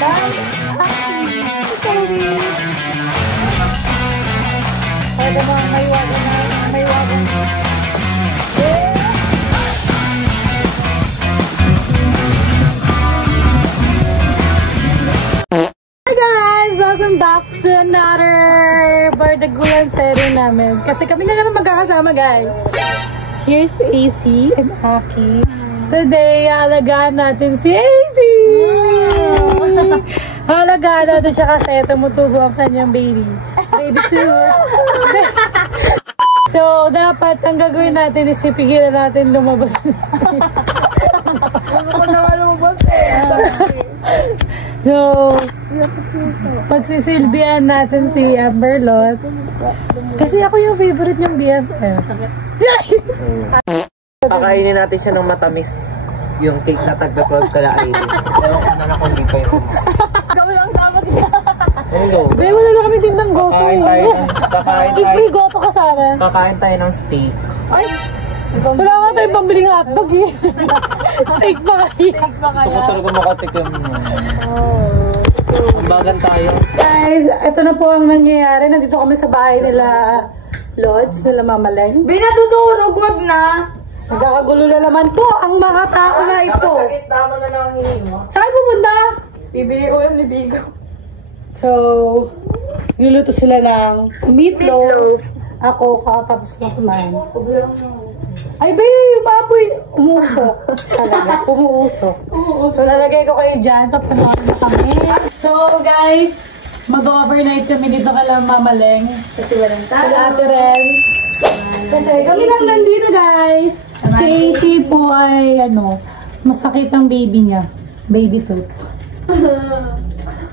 Bye! Sorry! Pwede mo may wagon na. May wagon. Hi guys! Welcome back to another Bardagulan series namin. Kasi kami na naman magkakasama guys. Here's AC and Aki. Today, halagaan natin si AC! Halagaan natin siya kasi tumutubo ang kanyang baby. Baby too. So, dapat ang gagawin natin is pipigilan natin lumabas na. Ano ko naman lumabas So, pagsisilbihan natin si Amberlot. Kasi ako yung favorite niyang BFF. Pakainin natin siya ng matamis. Yung cake na tagda-12 kalain. Pero kung na kung di pa yung Gawin lang dapat siya. Hello. Babe, wala na kami din ng goto. Kakain tayo. I-free goto ka sana. Kakain tayo ng steak. Ay! Wala nga tayong pambiling hotdog eh. Steak pa kayo. So kung talaga makatikim mo. Bagan tayo. Guys, ito na po ang nangyayari. Nandito kami sa bahay nila Lods, nila Mamaleng. Binatutulog, wag na. Nagkakagulo na naman po ang mga tao na ito. Sakit naman na lang hiling mo. Saan pupunta? Bibili ulam ni Bigo. So, niluluto sila ng meatloaf. Ako, kakatapos na kumain. Ay, babe! Baboy! Umuusok. Talaga, umuusok. So, lalagay ko kayo dyan. Tapos na kami. So, guys, mag-overnight kami dito kala Mamaleng. Kasi walang tao. Kala Ate Ren. Okay, kami lang nandito, guys. Si AC po ay, masakit ang baby niya. Baby tooth.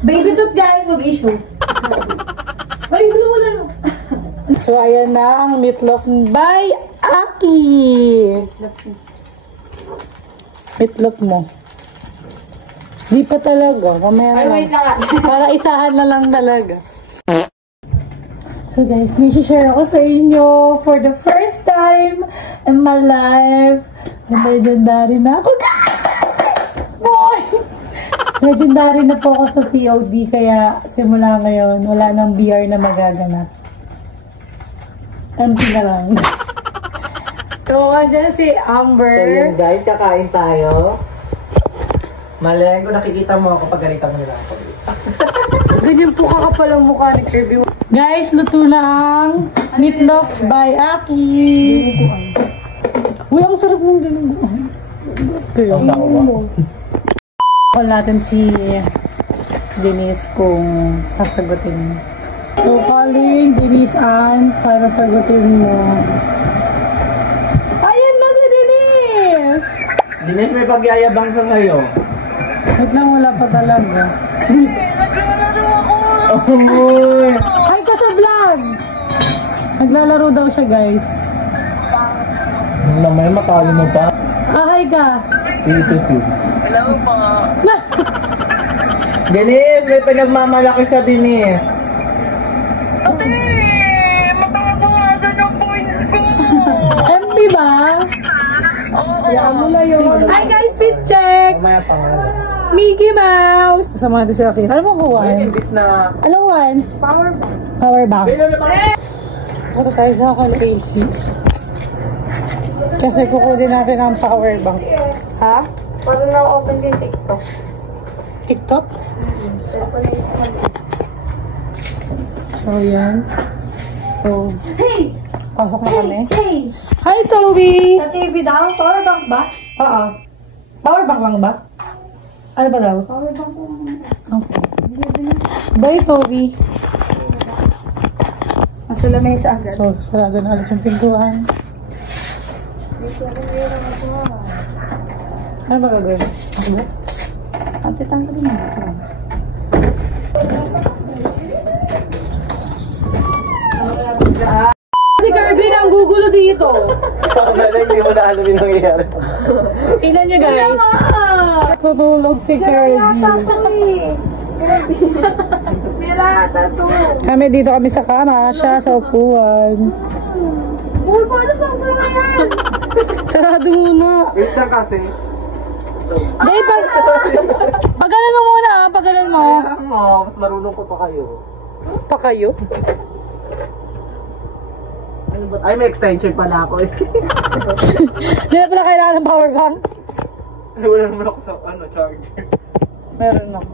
Baby tooth, guys. Huwag issue. Ay, wala. So, ayan na ang meatloaf by Aki. Meatloaf mo. Di pa talaga. Mamaya na lang. Para isahan na lang talaga. So guys, may share ako sa inyo for the first time in my life. Legendary na ako. Boy! Legendary na po ako sa COD kaya simula ngayon wala nang BR na magaganap. Empty na lang. So, andyan si Amber. So yun guys, kakain tayo. Malayan ko nakikita mo ako pag ganita mo nila ako. Ganyan po kakapal ang mukha ni Kirby. Guys, luto na ang meatloaf by Aki. Uy, ang sarap ng dinuguan. Kaya mo. Call natin si Denise kung sasagutin mo. So, calling Denise Ann. Sana sagutin mo. Ayan na si Denise! Denise, may pagyayabang sa ngayon. Wait lang, wala pa talaga. Amoy! Hi ka sa vlog! Naglalaro daw siya, guys. Namay, matalo mo pa. Hi ka! Alam mo pa nga. Denise, may pinagmamalaki sa Denise. Ate! Matawasan yung points ko! MB ba? Oo. Yaan mo na yun. Hi guys, fit check! Mamaya pa nga. Mickey Mouse! Kasama natin si Aki. Alam mo kung Ay, one? imbis na... Alam mo one? Power bank. Power bank. Bilo na ba? Punta tayo sa kala AC. Kasi kukunin natin ang power bank. Ha? Parang na-open din TikTok. TikTok? Cellphone na yung small. So, yan. So, Hey! pasok na kami. Hey! Hi, Toby! Sa TV daw? Power bank ba? Oo. Power bank lang ba? Ano ba daw? Power bank ko lang. Okay. Bye, Toby. Nasa lamesa agad. So, sarado na ulit yung pintuan. Ano ba gagawin? Ano? Ate, tanggalin mo. Si Kirby na ang gugulo dito. Hindi mo na alam yung nangyayari. Tingnan nyo, guys. Tutulog si Kirby. Sira, tato. Kami dito kami sa kama, siya sa upuan. Paano sa yan? Sarado muna. Wait lang kasi. Dahil pagalan mo muna ah, pagalan mo. Mas marunong ko pa kayo. Pa kayo? Ano ba? Ay, may extension pala ako eh. Hindi na pala kailangan ng power bank. Ay, wala naman ako sa charger. Meron ako.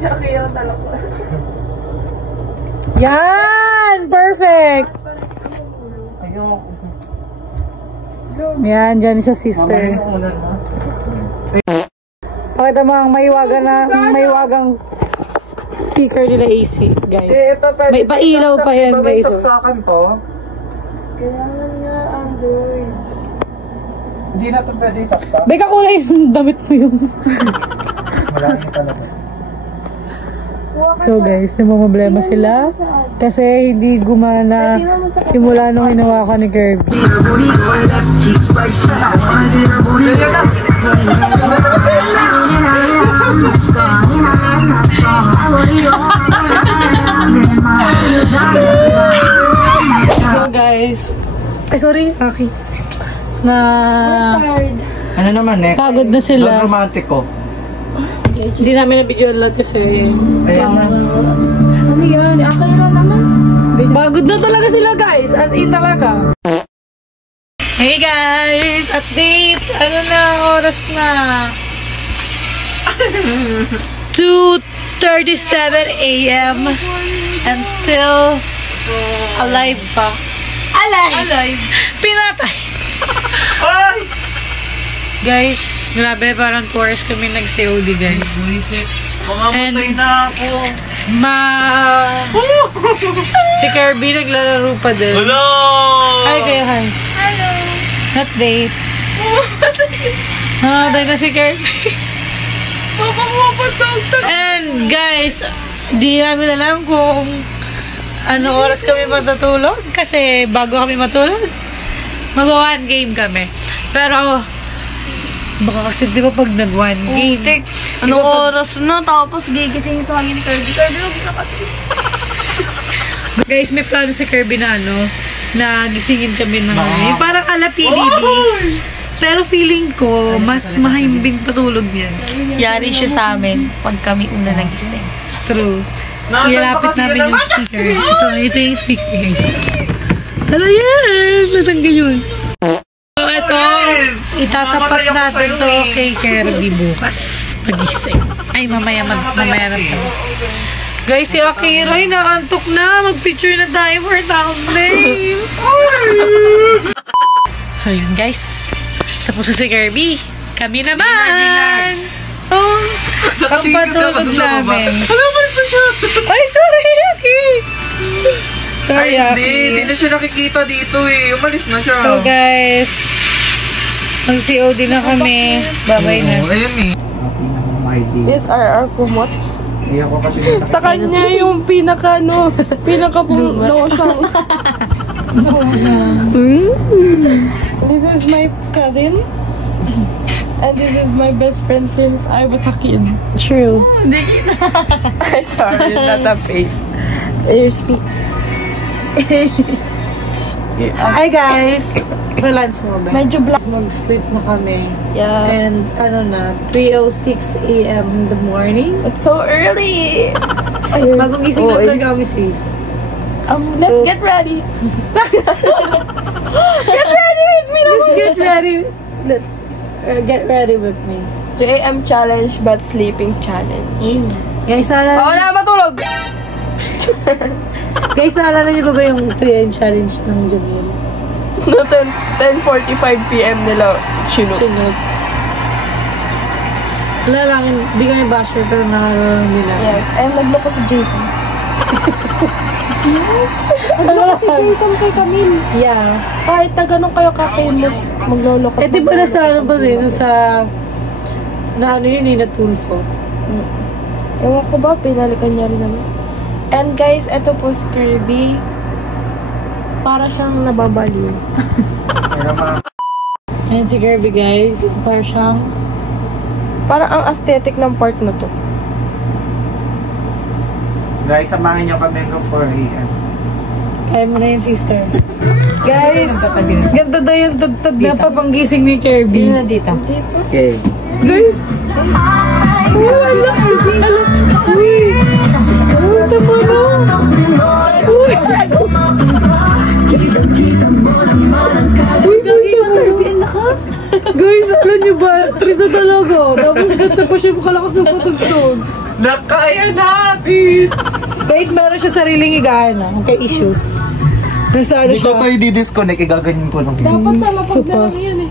Okay, yung talo ko. Yan! Perfect! Ayoko. Yan, dyan siya sister. Mamahin yung unan mo. Pakita mo ang maiwagang speaker nila AC, guys. Ito pwede. May pailaw pa yan, Diba may guys. saksakan to? Kailangan nga, Android. Hindi na to pwede saksak. Beka kulay yung damit mo yung... Wala yun talaga. So guys, problema sila kasi hindi gumana simula nung hinawakan ni Kirby. So guys, ay sorry, Aki. Ano naman eh? Pagod na sila. Romantiko. Hindi namin na-video lahat kasi Ayan na. Ano yan? Si Akira naman. pagod na talaga sila guys. As in talaga. Hey guys! Update! Ano na? Oras na? 2:37 AM and still alive pa. Alive! Pinatay! Ay! Guys, grabe, parang 2 hours kami nag-COD, guys. Mamamatay na ako. Si Kirby naglalaro pa din. Hello! Hi kayo, hi. Hello. Update. Namatay na si Kirby. And guys, di namin alam kung ano oras kami matutulog. Kasi bago kami matulog, mag-1 game kami. Pero, baka kasi di ba pag nag-1 game, Anong oras na? Tapos gigising ito hangin ni Kirby. Kirby, huwag na kati. guys, may plano si Kirby na na gisingin kami ng parang ala PBB. Pero feeling ko, mas mahimbing patulog yan. Yari siya sa amin pag kami una nagising. True. Ilalapit namin yung speaker. Ito yung speaker, guys. Hala yan! Natanggal yun. So, ito, itatapat natin to kay Kirby bukas. Pagising. Ay, mamaya na pa. Guys, si Akira ay nakantok na. Mag-picture na tayo for thumbnail. So, yun guys. Tapos na si Kirby. Kami naman! Oh, ang patulog namin. Hello, basta siya! Ay, sorry, Aki! Sorry, Ay, Aki. hindi na siya nakikita dito eh. Umalis na siya. So, guys, mag-COD na kami. Bye-bye na. Ayan eh. These are our kumots. Hindi ako kasi Sa kanya yung pinaka-losyang. This is my cousin. And this is my best friend since I was a kid. True. I'm sorry, not a face. You speak. Hi, guys! Balance mo ba? Medyo black. Mag-sleep na kami. Yeah. And, 3:06 AM in the morning. It's so early. Bagong gising na talaga kami, sis. Let's get ready. Get ready with me. Let's get ready. Let's get ready with me. 3 AM challenge but sleeping challenge. Guys, naalala Ako na matulog. Guys, naalala niyo ba yung 3 AM challenge ng Jamil? No, 10:45 PM nila sinunod. Sunod. Wala lang, hindi kami basher pero naalala lang nila. Yes, and nagloko si Jason. Nagloko si Jason kay Camille. Yeah. Kahit na ganun kayo ka-famous, magloloko. Di ba nasa ano ba rin? Nasa... Na ano yun eh, natulfo. Ewan ko ba, pinalikan niya rin naman. And guys, eto po si Kirby. Para siyang nababaliw. Ayan si Kirby, guys. Para siyang... Parang ang aesthetic ng part na to. Guys, samahin niyo kami hanggang 4 AM. Kaya mo na yun, sister. Guys, ganito daw yung tugtog na papanggising ni Kirby. Sino na dito? Okay. Guys! Uy, alam! Uy! Uy, sa puno! Uy! Uy, gagi ka, Kirby, ang lakas! Guys, alam nyo ba? Trip na talaga. Tapos ganda pa siya makalakas magpatugtog. Nakaya natin! Guys, meron siya sariling higaan na. Magka-issue. Nasa ano Dito siya? tayo di-disconnect, igaganyan ko lang. Dapat sa lapag na lang yan eh.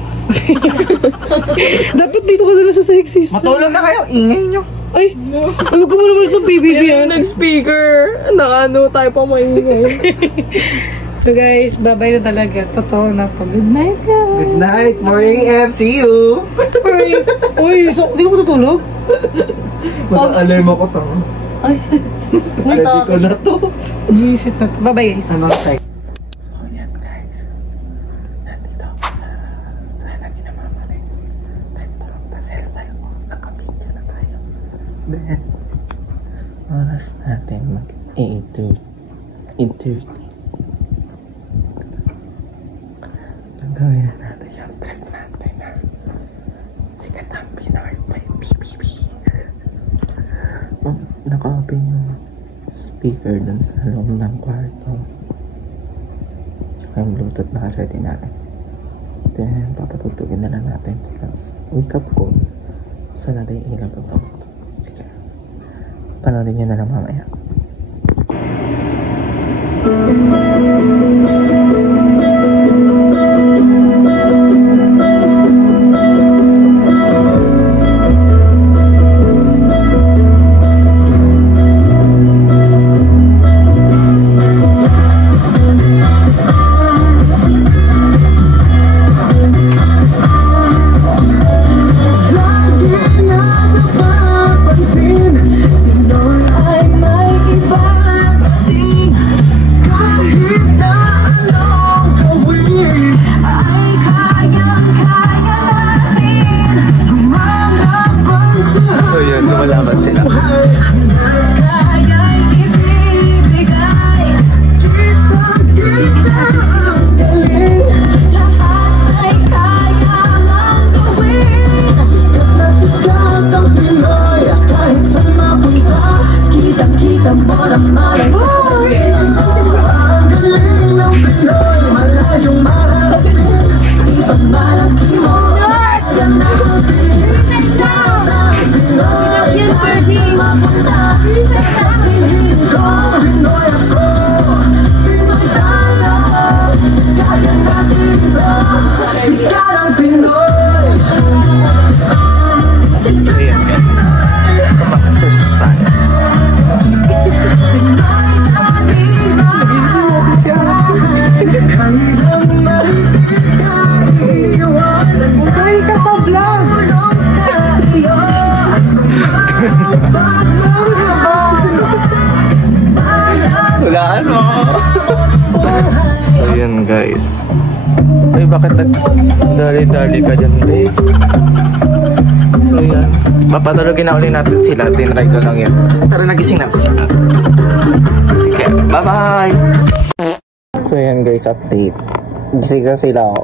Dapat dito ka nila sa sex system. Matulog na kayo, ingay nyo. Ay, huwag ko mo naman itong PBB Yan yung nag-speaker. Na ano, tayo pa maingay. So guys, bye-bye na talaga. Totoo na po. Good night, guys. Good night, morning FCU. Uy, so, di ka matutulog? Mag-alarm ako to. Ay, Ready ko na to. Gisit na to. Bye-bye, guys. Ano tayo? Then, oras natin mag-8:30. Gagawin na natin yung trip natin na sikat ang Pinoy by PBB. Naka-open yung speaker dun sa loob ng kwarto. Tsaka yung Bluetooth naka-ready natin. Then, papatutugin na lang natin. Wake up call. Saan natin yung ilang tutog? Panoodin nyo na lang mamaya. So yun guys. Ay, bakit nag-dali-dali ka dyan, day? So yan. Papatulogin na ulit natin sila. Tinry ko lang yan. Tara, nagising na sila. Sige, bye-bye! So yan guys, update. Gising na sila ako.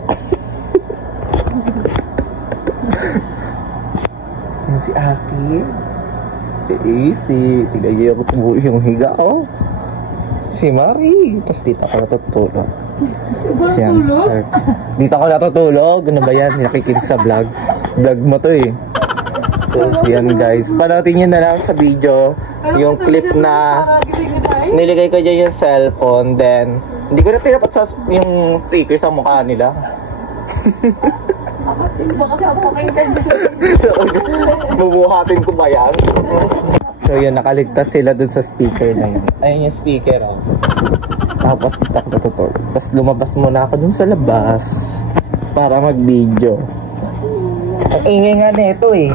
Yan si Aki. Si Easy. Tignan niyo yung higa, oh. Si Marie. Tapos dito ako natutulog. Dito ako natutulog. Ano ba yan? Nakikinig sa vlog. Vlog mo to eh. So, yan guys. Panotin nyo na lang sa video yung clip na niligay ko dyan yung cellphone. Then, hindi ko na tinapat sa yung sticker sa mukha nila. Bubuhatin ko ba yan? So yun, nakaligtas sila dun sa speaker na yun. Ayun yung speaker, oh. Tapos ako natutulog. Tapos lumabas muna ako dun sa labas para mag-video. Ang ingay nga nito eh.